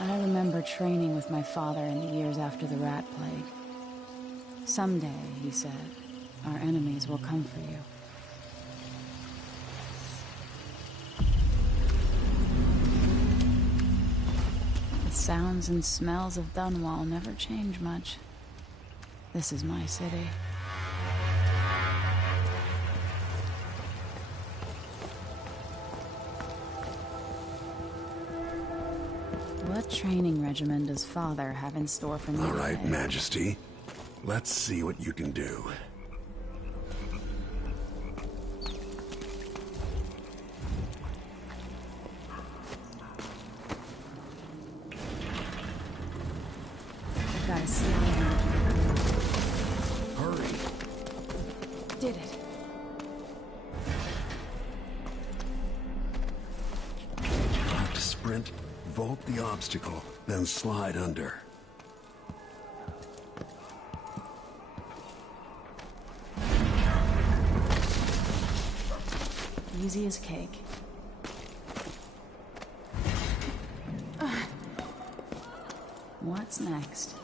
I remember training with my father in the years after the rat plague. Someday, he said, our enemies will come for you. The sounds and smells of Dunwall never change much. This is my city. What training regimen does Father have in store for me? All right, Majesty. Let's see what you can do. I've got a slide. Hurry. Did it. You'll have to sprint, vault the obstacle, then slide under. Easy as cake. What's next?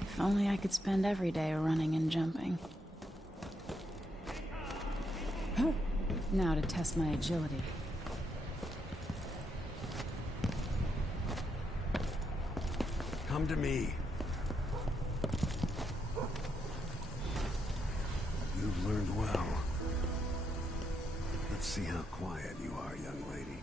If only I could spend every day running and jumping. Now to test my agility. Come to me. You've learned well. Let's see how quiet you are, young lady.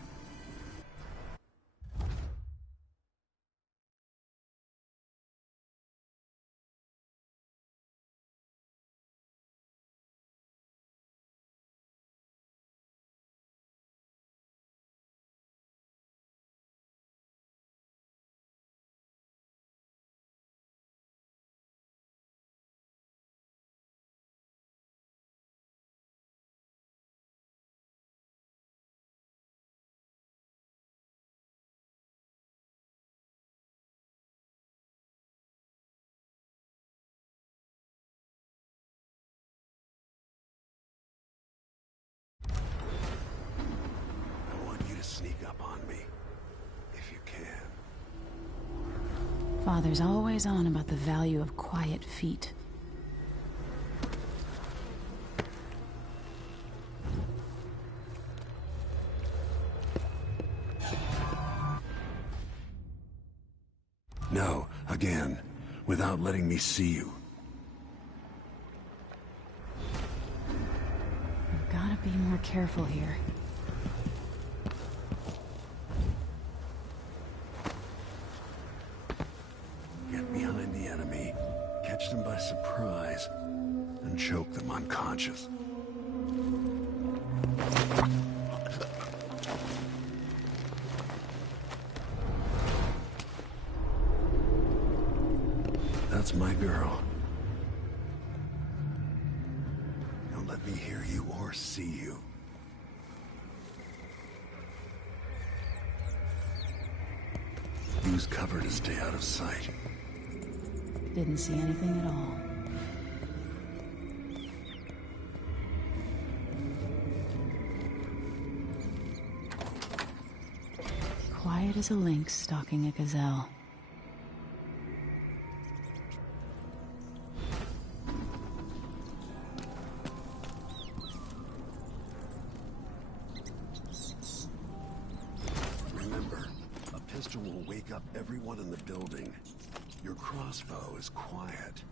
Sneak up on me, if you can. Father's always on about the value of quiet feet. No, again, without letting me see you. I've gotta be more careful here. Get behind the enemy, catch them by surprise, and choke them unconscious. That's my girl. Don't let me hear you or see you. Use cover to stay out of sight. Didn't see anything at all. Quiet as a lynx stalking a gazelle. up everyone in the building. Your crossbow is quiet.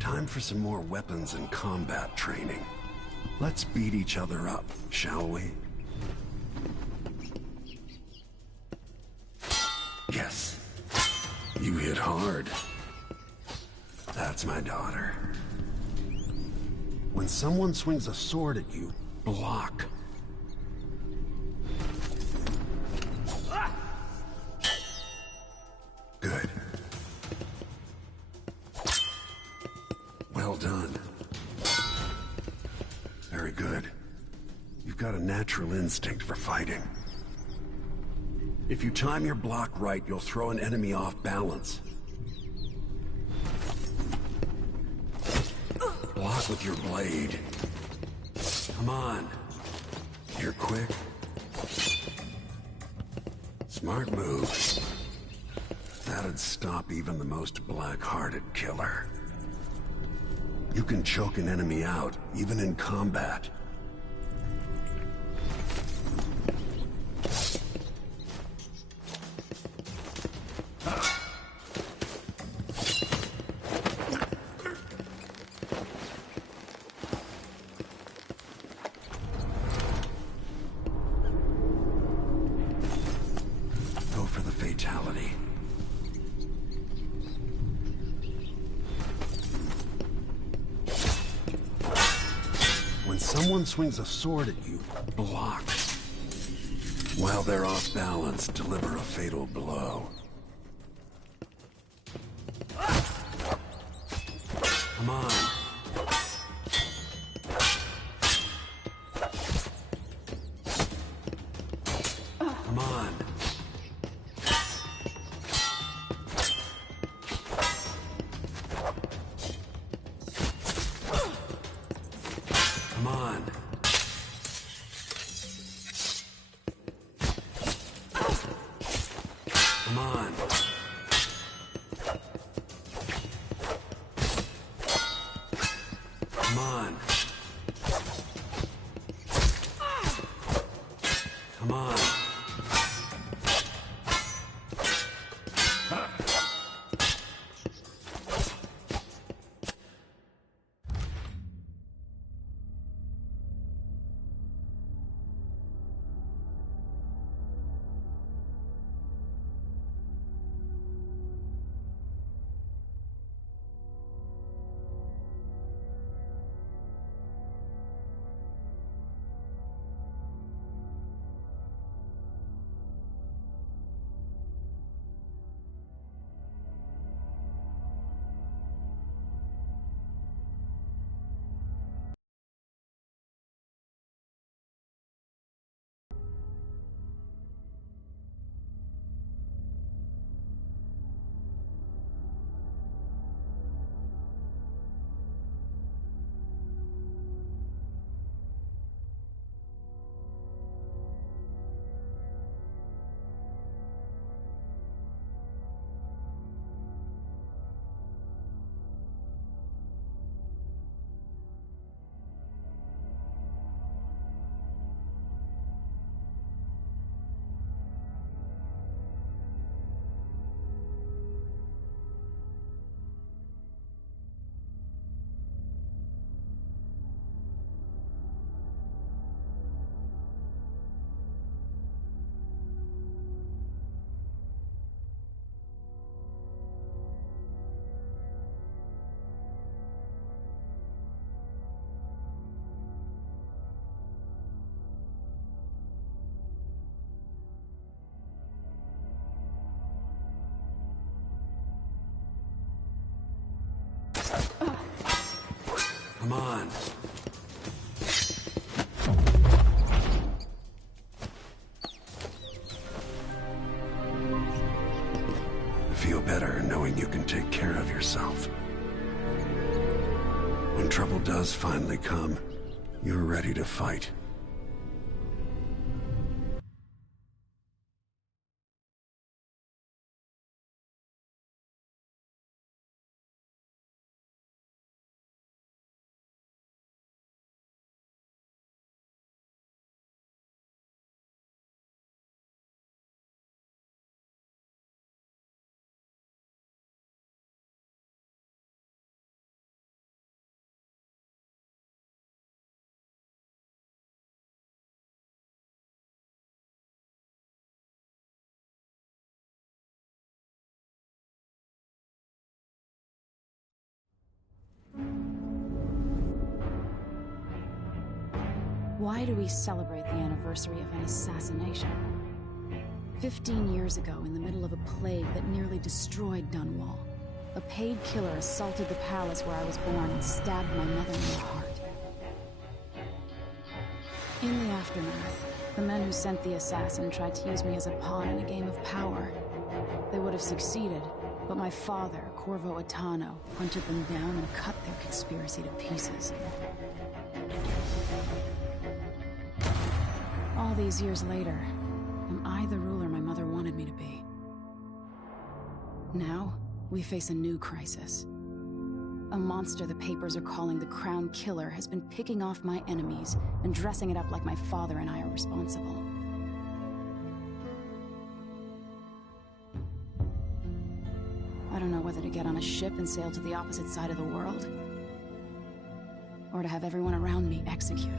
Time for some more weapons and combat training. Let's beat each other up, shall we? Yes. You hit hard. That's my daughter. When someone swings a sword at you, block. Good. Well done. Very good. You've got a natural instinct for fighting. If you time your block right, you'll throw an enemy off balance. Block with your blade. Come on. You're quick. Smart move. That'd stop even the most black-hearted killer. You can choke an enemy out, even in combat. Go for the fatality. When someone swings a sword at you, block. While they're off balance, deliver a fatal blow. Come on. Come on. on. Come on. Come on. Come on. I feel better knowing you can take care of yourself. When trouble does finally come, you're ready to fight. Why do we celebrate the anniversary of an assassination? 15 years ago, in the middle of a plague that nearly destroyed Dunwall, a paid killer assaulted the palace where I was born and stabbed my mother in the heart. In the aftermath, the men who sent the assassin tried to use me as a pawn in a game of power. They would have succeeded, but my father, Corvo Attano, hunted them down and cut their conspiracy to pieces. All these years later, am I the ruler my mother wanted me to be? Now, we face a new crisis. A monster the papers are calling the Crown Killer has been picking off my enemies and dressing it up like my father and I are responsible. I don't know whether to get on a ship and sail to the opposite side of the world, or to have everyone around me executed.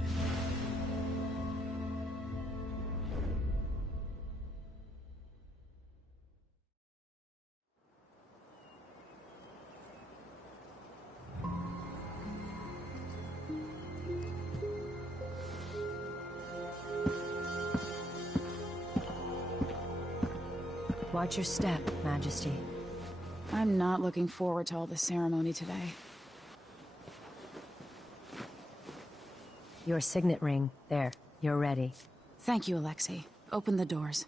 Watch your step, Majesty. I'm not looking forward to all the ceremony today. Your signet ring. There. You're ready. Thank you, Alexei. Open the doors.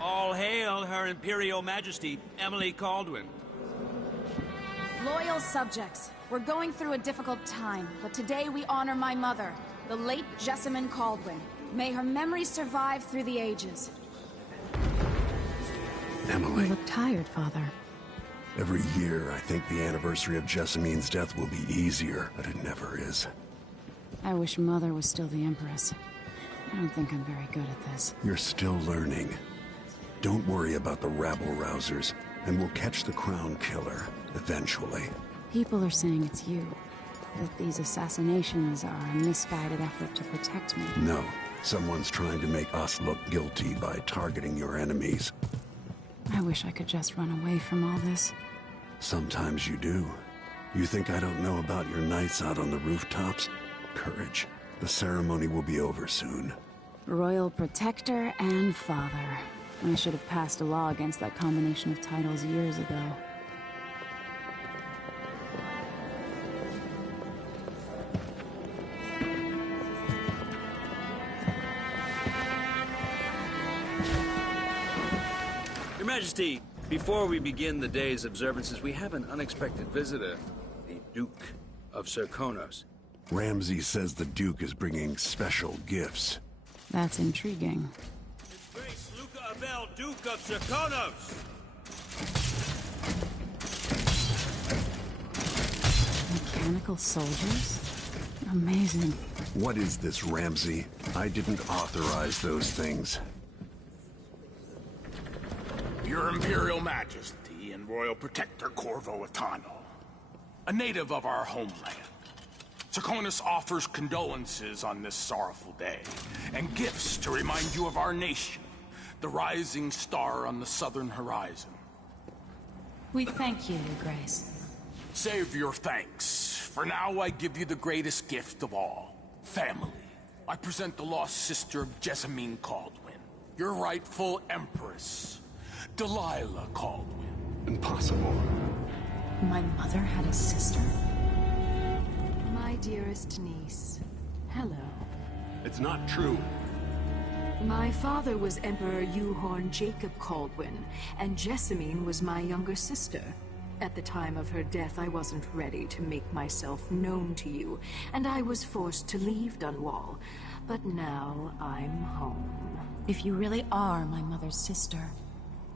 All hail Her Imperial Majesty, Emily Caldwin. Loyal Loyal subjects, we're going through a difficult time, but today we honor my mother, the late Jessamine Caldwin. May her memory survive through the ages. Emily. You look tired, Father. Every year, I think the anniversary of Jessamine's death will be easier, but it never is. I wish Mother was still the Empress. I don't think I'm very good at this. You're still learning. Don't worry about the rabble-rousers, and we'll catch the Crown Killer, eventually. People are saying it's you. That these assassinations are a misguided effort to protect me. No. Someone's trying to make us look guilty by targeting your enemies. I wish I could just run away from all this. Sometimes you do. You think I don't know about your nights out on the rooftops? Courage. The ceremony will be over soon. Royal Protector and Father. I should have passed a law against that combination of titles years ago. Your Majesty, before we begin the day's observances, we have an unexpected visitor, the Duke of Serkonos. Ramsay says the Duke is bringing special gifts. That's intriguing. His Grace Luca Abel, Duke of Serkonos! Mechanical soldiers? Amazing. What is this, Ramsay? I didn't authorize those things. Your Imperial Majesty and Royal Protector Corvo Attano, a native of our homeland. Serkonos offers condolences on this sorrowful day, and gifts to remind you of our nation, the rising star on the southern horizon. We thank you, Your Grace. Save your thanks. For now, I give you the greatest gift of all, family. I present the lost sister of Jessamine Caldwin, your rightful Empress, Delilah Caldwin. Impossible. My mother had a sister? My dearest niece, hello. It's not true. My father was Emperor Euhorn Jacob Caldwin, and Jessamine was my younger sister. At the time of her death, I wasn't ready to make myself known to you, and I was forced to leave Dunwall. But now I'm home. If you really are my mother's sister,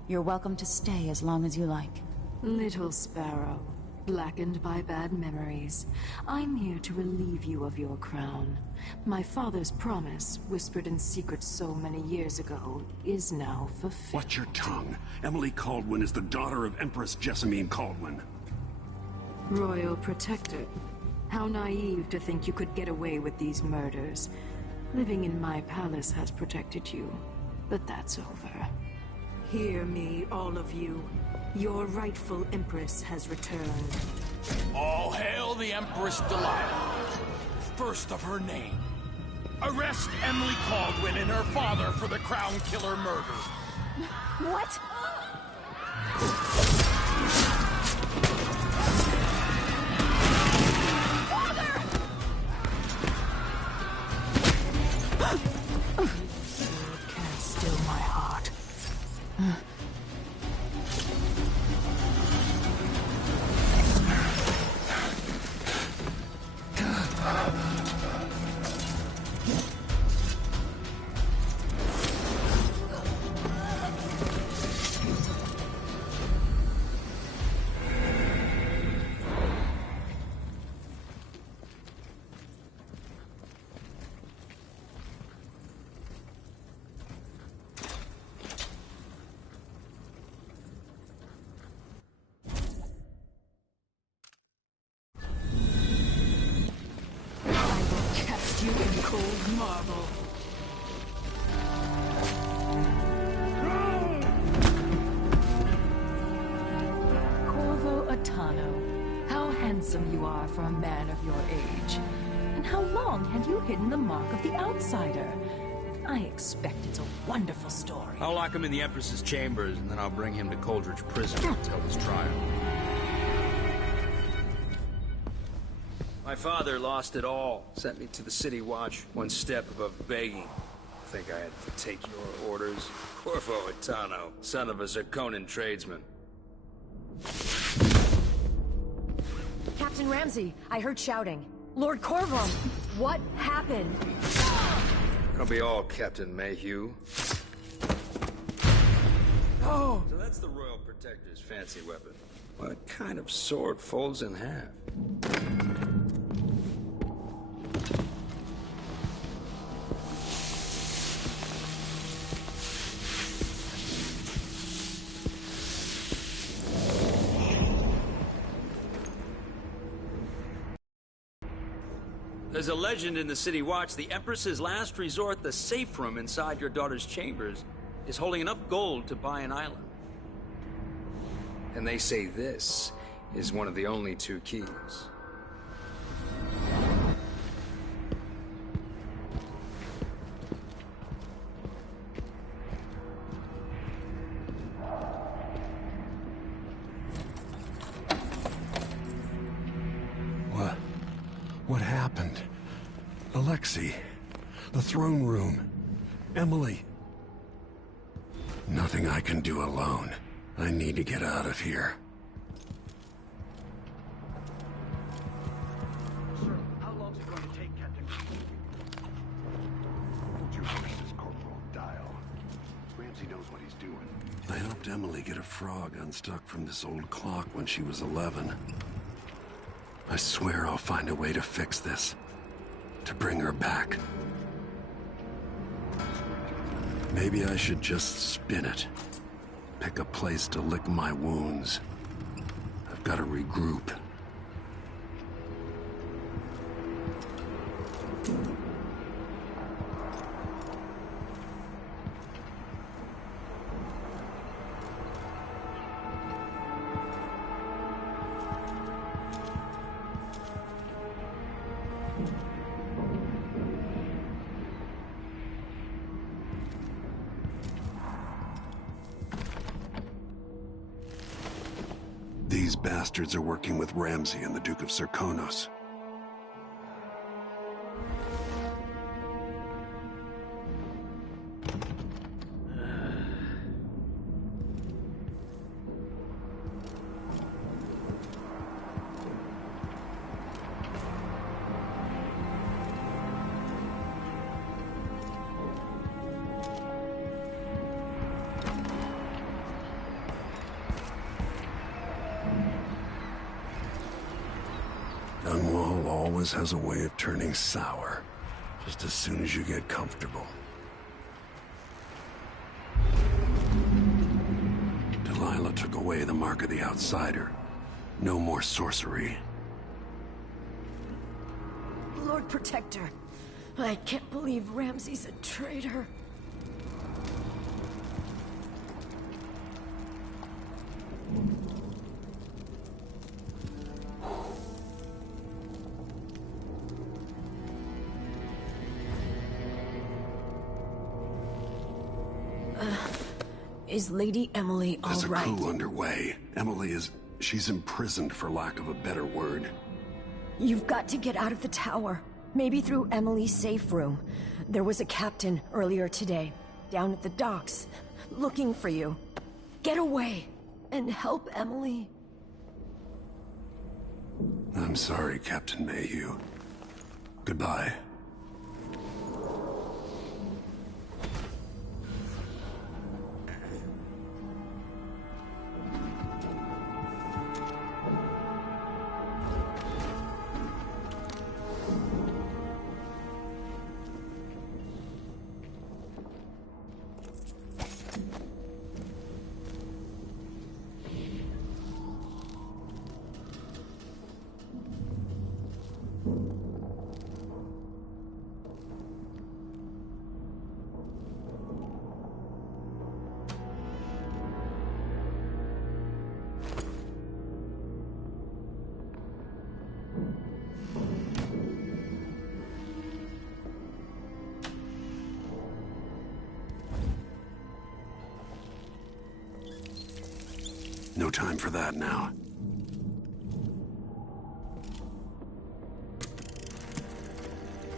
you're welcome to stay as long as you like. Little sparrow, blackened by bad memories, I'm here to relieve you of your crown. My father's promise, whispered in secret so many years ago, is now fulfilled. Watch your tongue. Emily Caldwin is the daughter of Empress Jessamine Caldwin. Royal Protector, how naive to think you could get away with these murders. Living in my palace has protected you, but that's over. Hear me, all of you. Your rightful Empress has returned. All hail the Empress Delilah, first of her name. Arrest Emily Caldwin and her father for the Crown Killer murder. What? Can't still my heart. You in cold marble. Corvo Attano, how handsome you are for a man of your age. And how long had you hidden the mark of the outsider? I expect it's a wonderful story. I'll lock him in the Empress's chambers, and then I'll bring him to Coldridge Prison to tell his trial. My father lost it all. Sent me to the City Watch, one step above begging. I think I had to take your orders. Corvo Attano, son of a Zirconan tradesman. Captain Ramsey, I heard shouting. Lord Corvo, what happened? That'll be all, Captain Mayhew. Oh! So that's the Royal Protector's fancy weapon. What kind of sword folds in half? There's a legend in the City Watch. The Empress's last resort, the safe room inside your daughter's chambers, is holding enough gold to buy an island. And they say this is one of the only 2 keys. What happened? Alexei, the throne room, Emily. Nothing I can do alone. I need to get out of here. Sir, how long is it going to take, Captain? Hold your horses, Corporal. Dial. Ramsey knows what he's doing. I helped Emily get a frog unstuck from this old clock when she was 11. I swear I'll find a way to fix this. To bring her back. Maybe I should just spin it. Pick a place to lick my wounds. I've got to regroup. These bastards are working with Ramsey and the Duke of Serkonos. Dunwall always has a way of turning sour, just as soon as you get comfortable. Delilah took away the mark of the outsider. No more sorcery. Lord Protector, I can't believe Ramsey's a traitor. Is Lady Emily all right? There's a coup underway. She's imprisoned for lack of a better word. You've got to get out of the tower. Maybe through Emily's safe room. There was a captain earlier today, down at the docks, looking for you. Get away, and help Emily. I'm sorry, Captain Mayhew. Goodbye. No time for that now.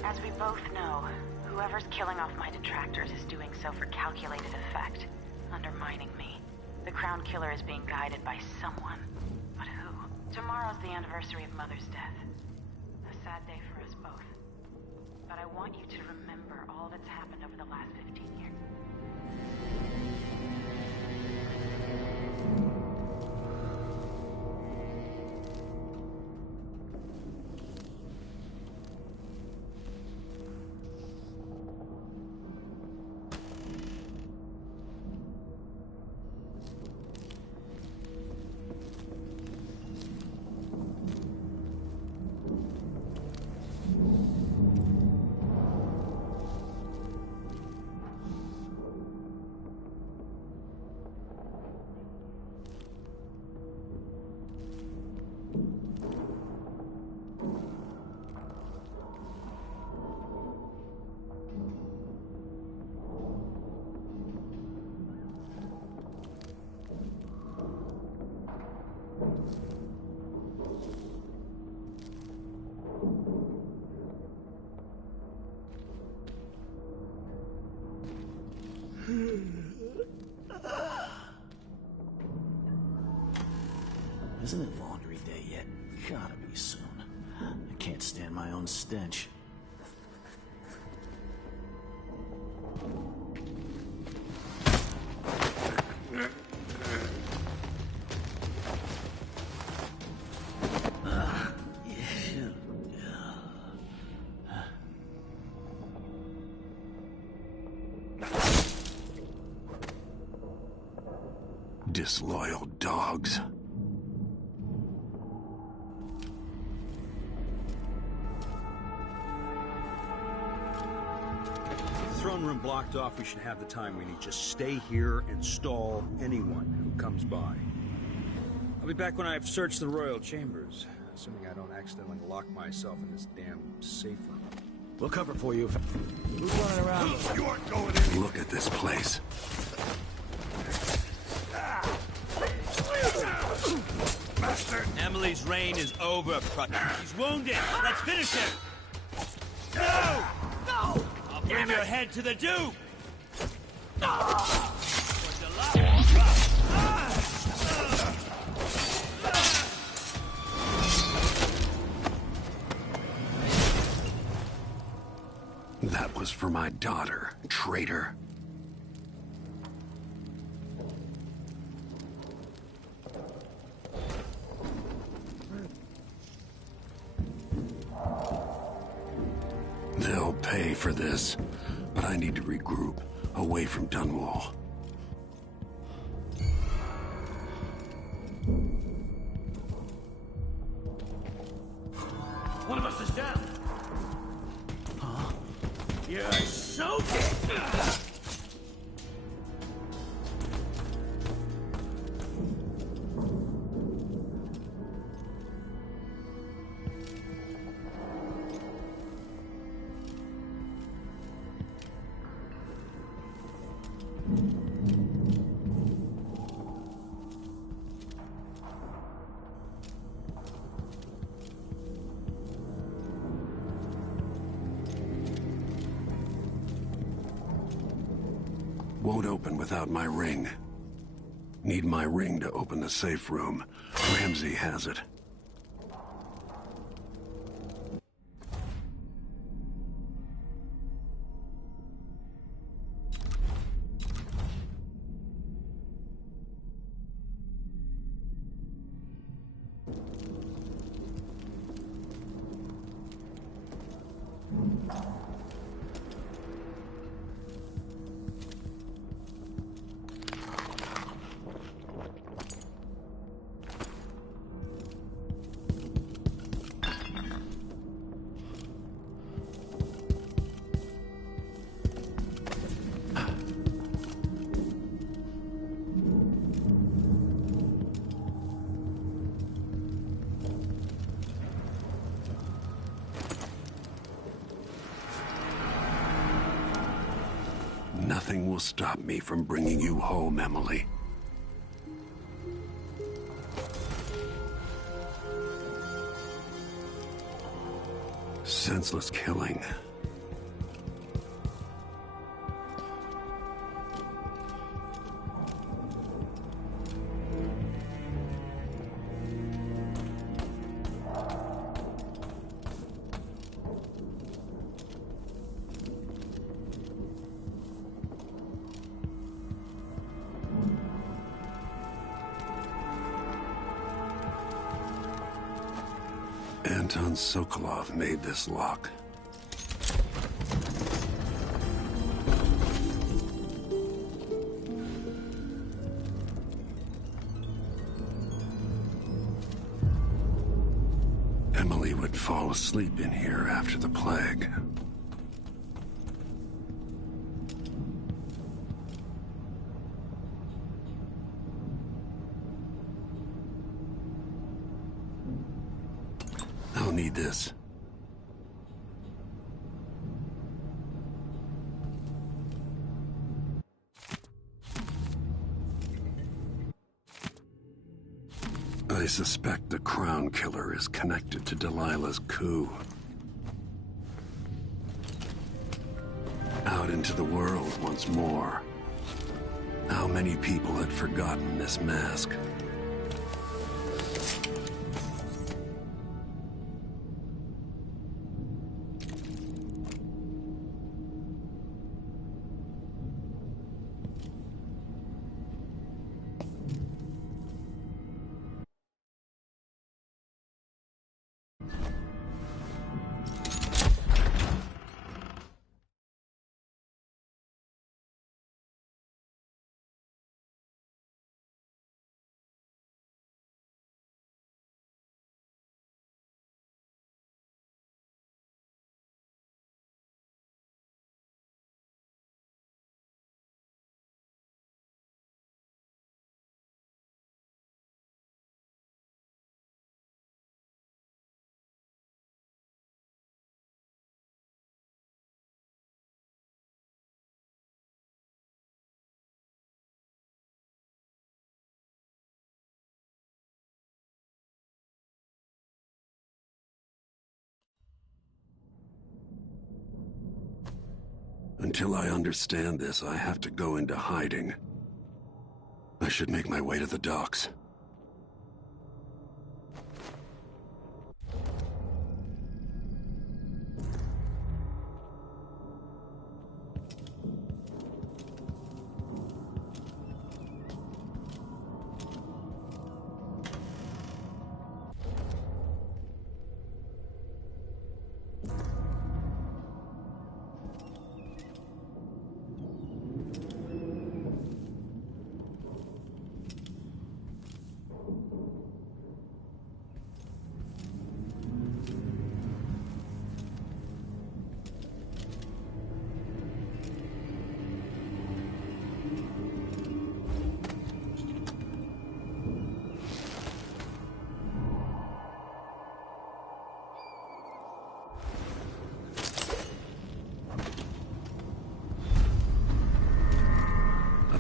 As we both know, whoever's killing off my detractors is doing so for calculated effect, undermining me. The Crown Killer is being guided by someone. But who? Tomorrow's the anniversary of Mother's death. A sad day for us both. But I want you to remember all that's happened over the last 15 years. Isn't it laundry day yet? Gotta be soon. I can't stand my own stench. Disloyal dogs. Throne room blocked off, we should have the time we need. Just stay here and stall anyone who comes by. I'll be back when I've searched the royal chambers, assuming I don't accidentally lock myself in this damn safe room. We'll cover for you. Who's running around? You aren't going in. Look at this place. Master! Emily's reign is over, Prut. He's wounded. Let's finish him. No! No! I'll bring your head to the Duke! That was for my daughter, traitor. They'll pay for this, but I need to regroup, away from Dunwall. One of us is down. Huh? You're so dead. Won't open without my ring. Need my ring to open the safe room. Ramsey has it. Nothing will stop me from bringing you home, Emily. Senseless killing. Anton Sokolov made this lock. Emily would fall asleep in here after the plague. I'll need this. I suspect the Crown Killer is connected to Delilah's coup. Out into the world once more. How many people had forgotten this mask? Until I understand this, I have to go into hiding. I should make my way to the docks.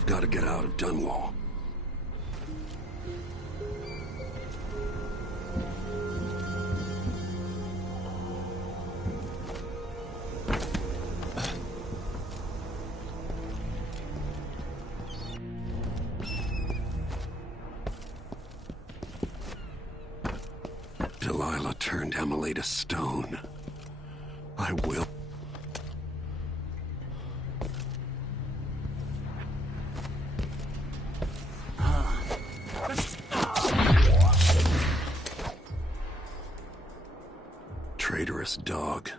Gotta get out of Dunwall. Delilah turned Emily to stone. I will. Traitorous dog.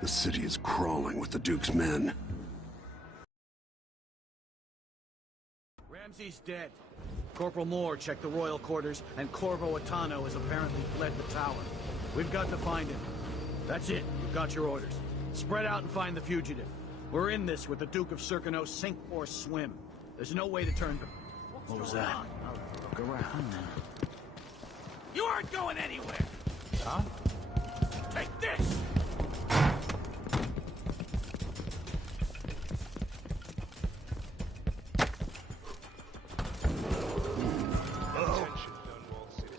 The city is crawling with the Duke's men. Ramsey's dead. Corporal Moore checked the royal quarters, and Corvo Atano has apparently fled the tower. We've got to find him. That's it. You've got your orders. Spread out and find the fugitive. We're in this with the Duke of Circano, sink or swim. There's no way to turn back. What was that? Look around. You aren't going anywhere! Huh? Take this!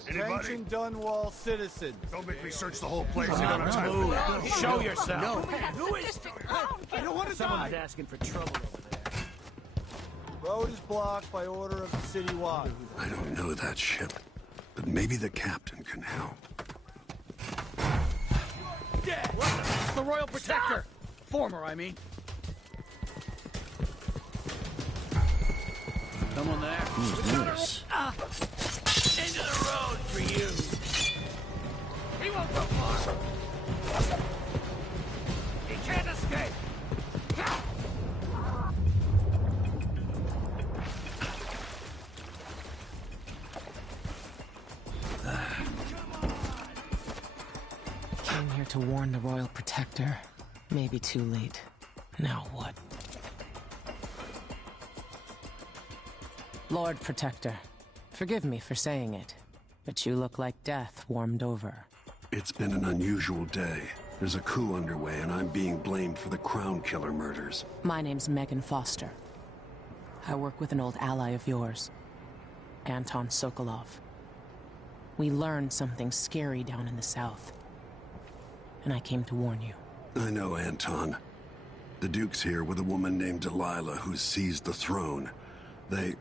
Attention, Dunwall citizens. Don't make me search the whole place. I don't have time for that. Show yourself. No. Who is? I don't want to die. Someone's asking for trouble over there. Road is blocked by order of the City Watch. I don't know that ship, but maybe the captain can help. Dead! What? It's the Royal Protector! Former, I mean. Someone there? Who's this? Into the road for you! He won't go far! He can't escape! Came here to warn the Royal Protector. Maybe too late. Now what? Lord Protector, forgive me for saying it, but you look like death warmed over. It's been an unusual day. There's a coup underway, and I'm being blamed for the Crown Killer murders. My name's Megan Foster. I work with an old ally of yours, Anton Sokolov. We learned something scary down in the south, and I came to warn you. I know Anton. The Duke's here with a woman named Delilah who's seized the throne. They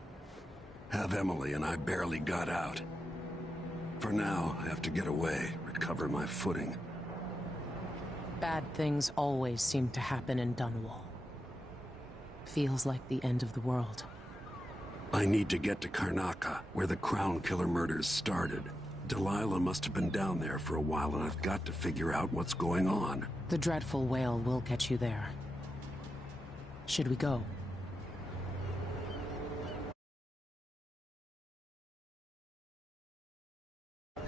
have Emily, and I barely got out. For now, I have to get away, recover my footing. Bad things always seem to happen in Dunwall. Feels like the end of the world. I need to get to Karnaca, where the Crown Killer murders started. Delilah must have been down there for a while, and I've got to figure out what's going on. The dreadful whale will get you there. Should we go?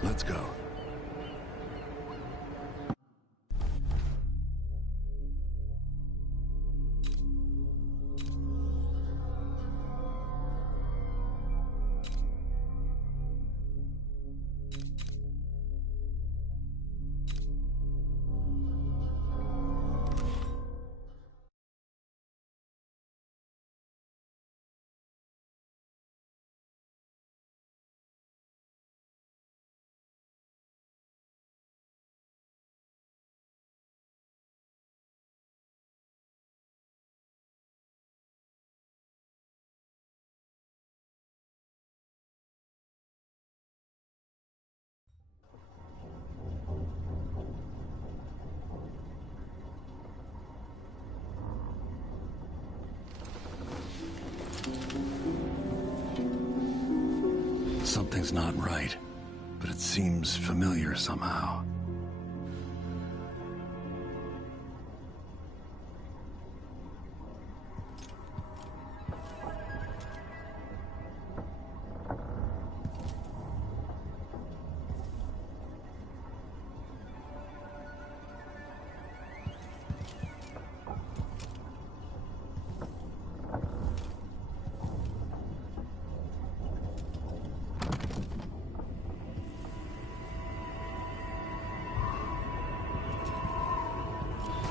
Let's go. Something's not right, but it seems familiar somehow.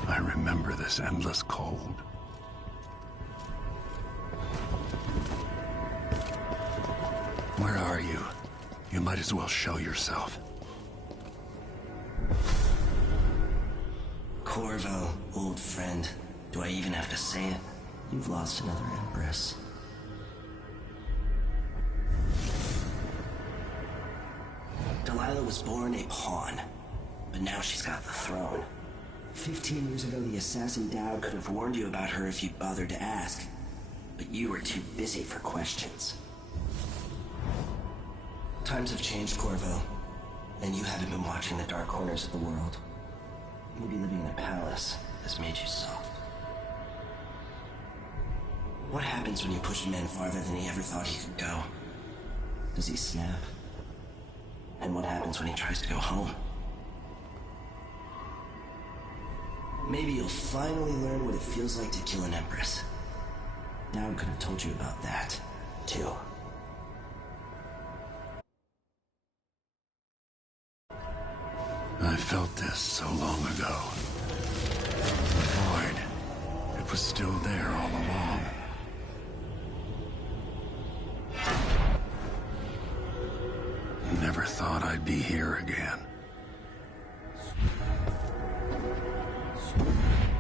I remember this endless cold. Where are you? You might as well show yourself. Corvo, old friend. Do I even have to say it? You've lost another Empress. Delilah was born a pawn, but now she's got the throne. 15 years ago, the assassin Dowd could have warned you about her if you'd bothered to ask. But you were too busy for questions. Times have changed, Corvo. And you haven't been watching the dark corners of the world. Maybe living in a palace has made you soft. What happens when you push a man farther than he ever thought he could go? Does he snap? And what happens when he tries to go home? Maybe you'll finally learn what it feels like to kill an Empress. Dowd could have told you about that, too. I felt this so long ago. The void. It was still there all along. Never thought I'd be here again.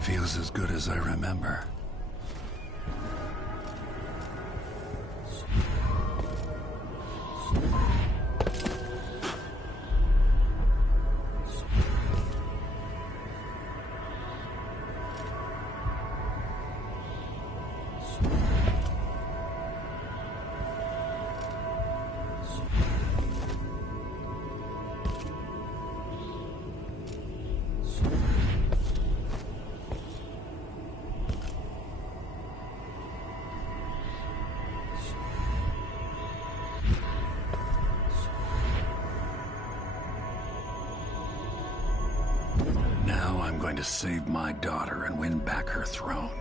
Feels as good as I remember. going to save my daughter and win back her throne.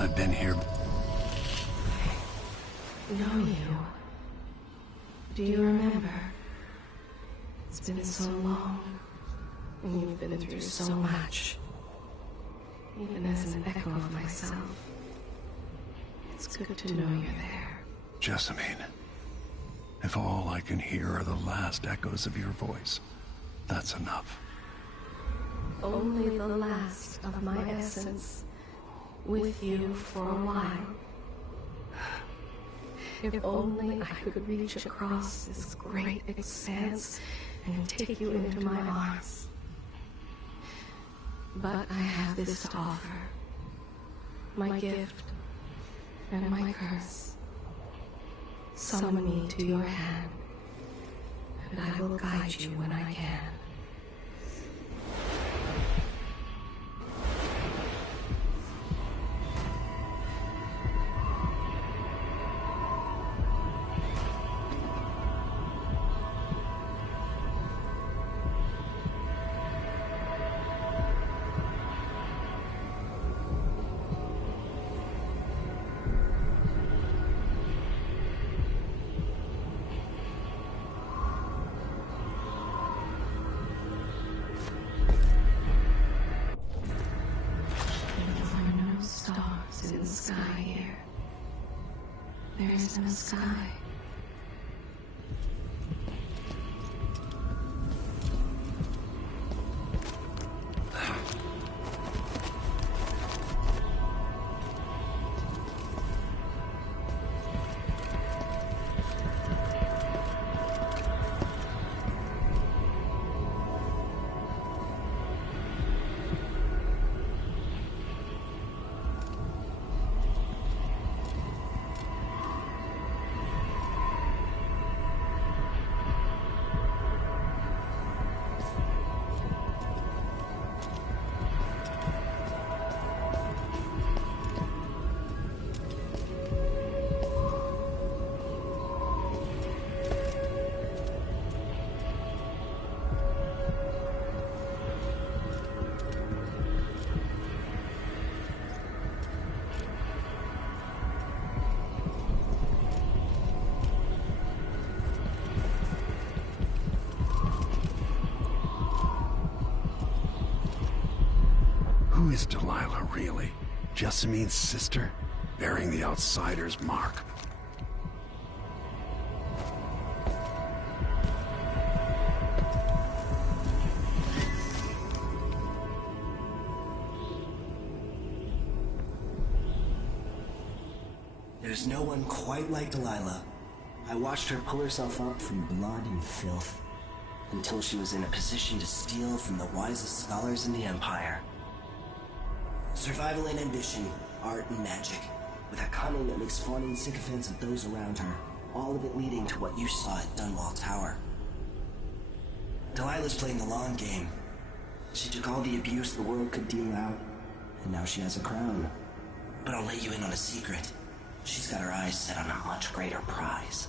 I've been here. Know you. Do you remember? It's been so long, and you've been through so much. Even as an echo of myself, it's good to know you're there. Jessamine, if all I can hear are the last echoes of your voice, that's enough. Only the last of my essence, with you for a while. If only I could reach across this great expanse and take you into my arms. But I have this to offer. My gift and my curse. Summon me to your hand, and I will guide you when I can. In the sky here. There is no sky. Who is Delilah, really? Jessamine's sister? Bearing the outsider's mark. There's no one quite like Delilah. I watched her pull herself up from blood and filth, until she was in a position to steal from the wisest scholars in the Empire. Survival and ambition, art and magic, with a cunning that makes fawning sycophants of those around her, all of it leading to what you saw at Dunwall Tower. Delilah's playing the long game. She took all the abuse the world could deal out, and now she has a crown. But I'll let you in on a secret. She's got her eyes set on a much greater prize.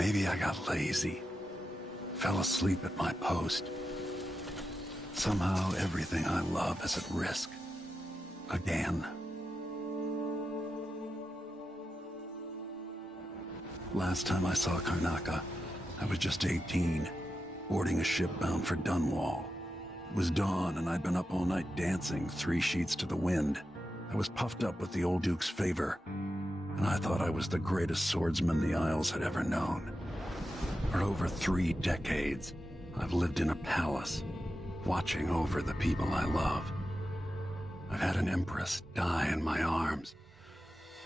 Maybe I got lazy. Fell asleep at my post. Somehow everything I love is at risk. Again. Last time I saw Karnaca, I was just 18, boarding a ship bound for Dunwall. It was dawn and I'd been up all night dancing 3 sheets to the wind. I was puffed up with the old Duke's favor, and I thought I was the greatest swordsman the Isles had ever known. For over 3 decades, I've lived in a palace, watching over the people I love. I've had an empress die in my arms,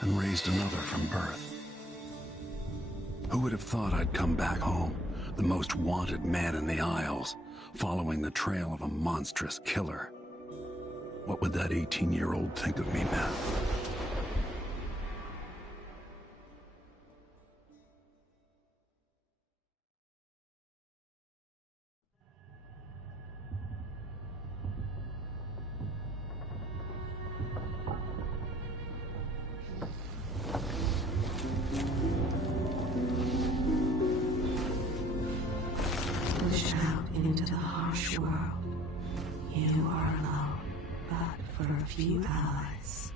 and raised another from birth. Who would have thought I'd come back home, the most wanted man in the Isles, following the trail of a monstrous killer? What would that 18-year-old think of me now? Pushed out into the harsh world, you are alone, but for a few allies.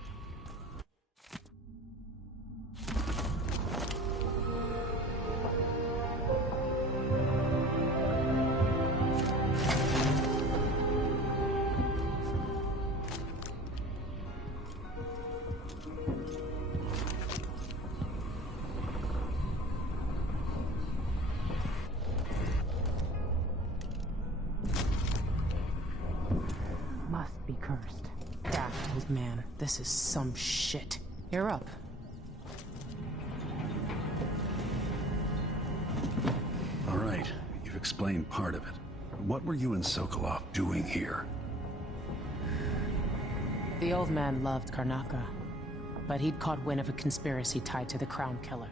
Must be cursed. Daft old man, this is some shit. You're up. All right, you've explained part of it. What were you and Sokolov doing here? The old man loved Karnaca, but he'd caught wind of a conspiracy tied to the Crown Killer.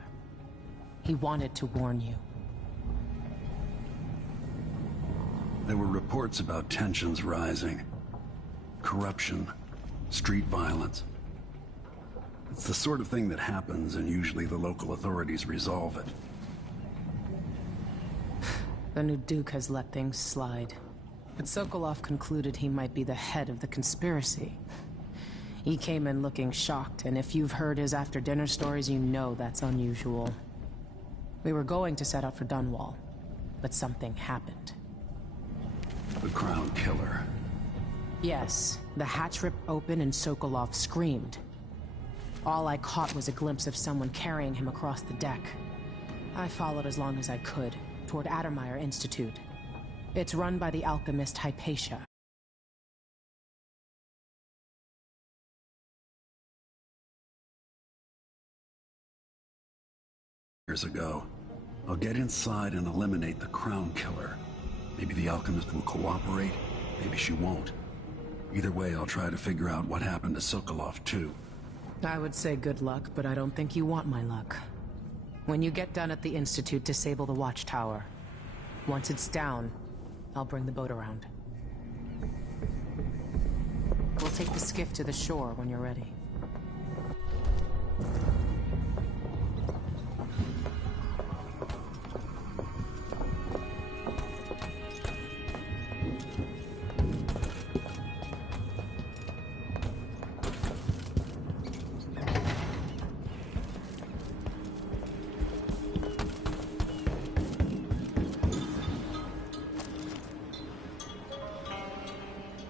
He wanted to warn you. There were reports about tensions rising. Corruption, street violence. It's the sort of thing that happens, and usually the local authorities resolve it. The new Duke has let things slide. But Sokolov concluded he might be the head of the conspiracy. He came in looking shocked, and if you've heard his after-dinner stories, you know that's unusual. We were going to set out for Dunwall, but something happened. The Crown Killer. Yes, the hatch ripped open and Sokolov screamed. All I caught was a glimpse of someone carrying him across the deck. I followed as long as I could, toward Addermeyer Institute. It's run by the alchemist Hypatia. Years ago. I'll get inside and eliminate the Crown Killer. Maybe the alchemist will cooperate, maybe she won't. Either way, I'll try to figure out what happened to Sokolov, too. I would say good luck, but I don't think you want my luck. When you get done at the Institute, disable the watchtower. Once it's down, I'll bring the boat around. We'll take the skiff to the shore when you're ready.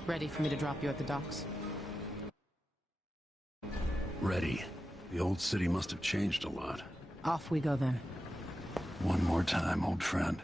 Ready for me to drop you at the docks? Ready. The old city must have changed a lot. Off we go then. One more time, old friend.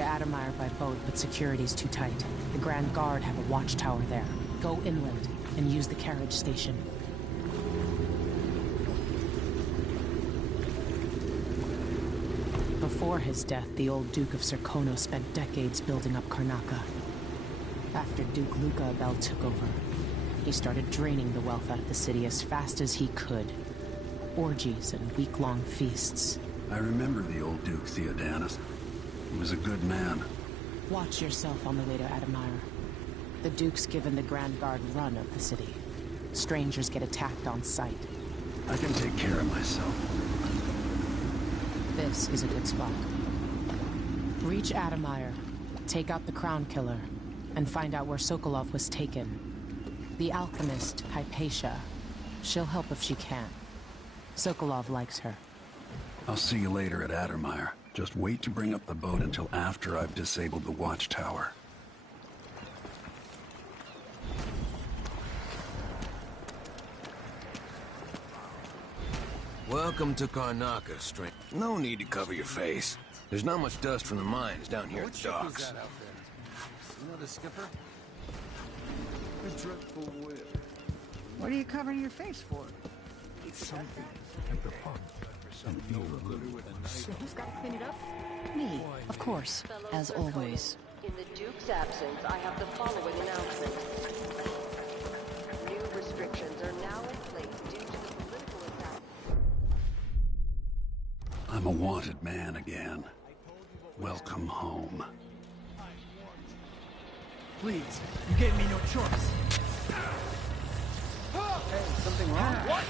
to Adamire by boat, but security's too tight. The Grand Guard have a watchtower there. Go inland and use the carriage station. Before his death, the old Duke of Serkono spent decades building up Karnaca. After Duke Luca Abel took over, he started draining the wealth out of the city as fast as he could. Orgies and week-long feasts. I remember the old Duke Theodanis. He was a good man. Watch yourself on the way to Adamire. The Duke's given the Grand Guard run of the city. Strangers get attacked on sight. I can take care of myself. This is a good spot. Reach Adamire, take out the Crown Killer, and find out where Sokolov was taken. The alchemist, Hypatia. She'll help if she can. Sokolov likes her. I'll see you later at Adamire. Just wait to bring up the boat until after I've disabled the watchtower. Welcome to Karnaca, stranger. No need to cover your face. There's not much dust from the mines down here at the docks. What ship is that out there? You know the skipper? A dreadful whip. What are you covering your face for? It's something at the pond. And feel Who's got to clean it up? Me, of course, as always. In the Duke's absence, I have the following announcement. New restrictions are now in place due to the political attack. I'm a wanted man again. Welcome home. Please, you gave me no choice. Hey, something wrong? What?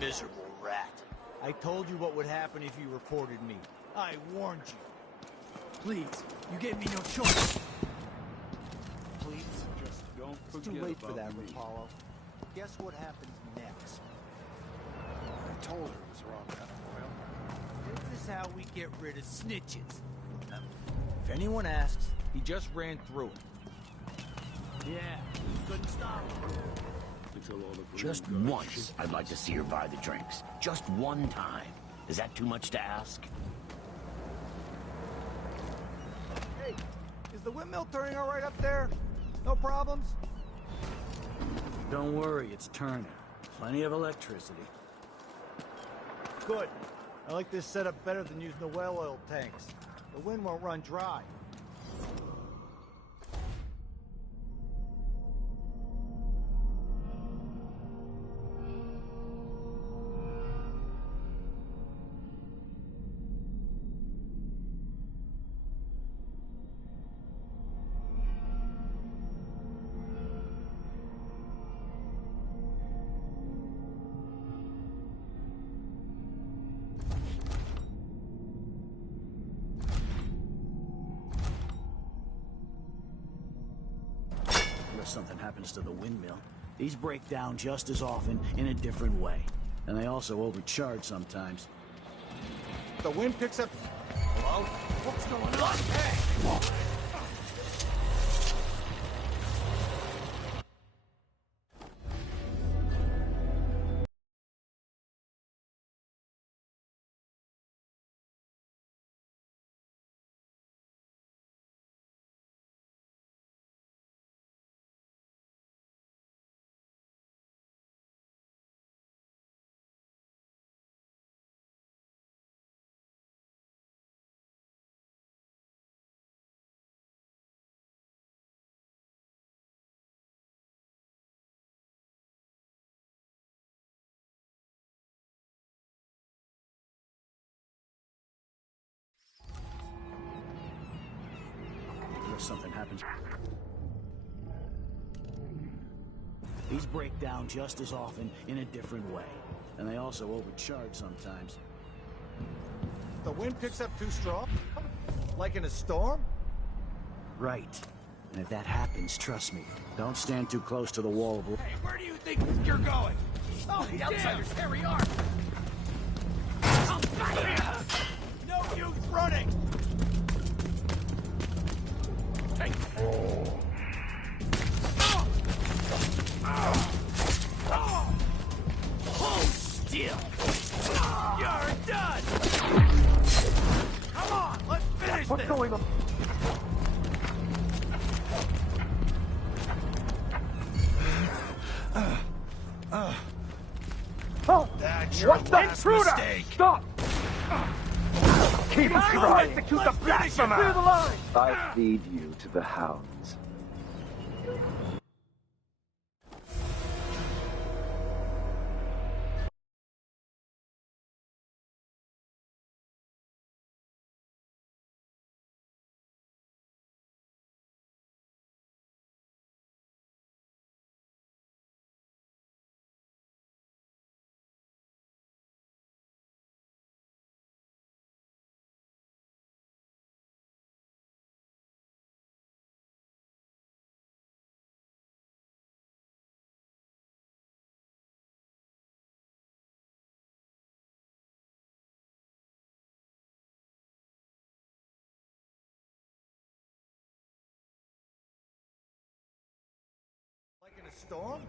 Miserable rat. I told you what would happen if you reported me. I warned you. Please, you gave me no choice. Please, Just don't it's forget too late for about that, me. Rapallo. Guess what happens next? I told her it was the wrong kind of oil. This is how we get rid of snitches. If anyone asks, he just ran through it. Yeah, couldn't stop him. Just once, I'd like to see her buy the drinks. Just one time. Is that too much to ask? Hey, is the windmill turning all right up there? No problems? Don't worry, it's turning. Plenty of electricity. Good. I like this setup better than using the well oil tanks. The wind won't run dry. Unless something happens to the windmill. These break down just as often in a different way. And they also overcharge sometimes. The wind picks up... Hello? What's going on? Hey! Unless something happens. These break down just as often in a different way. And they also overcharge sometimes. The wind picks up too strong? Like in a storm? Right. And if that happens, trust me, don't stand too close to the wall of... Hey, where do you think you're going? Oh, the outsiders, here we are! No use running! Hey. Hold still! You're done! Come on, let's finish What's this! going on? That's your What the last intruder? mistake! Stop! Keep trying! Execute the blasphemer! Clear the line! I feed you to the hounds. Like in a storm?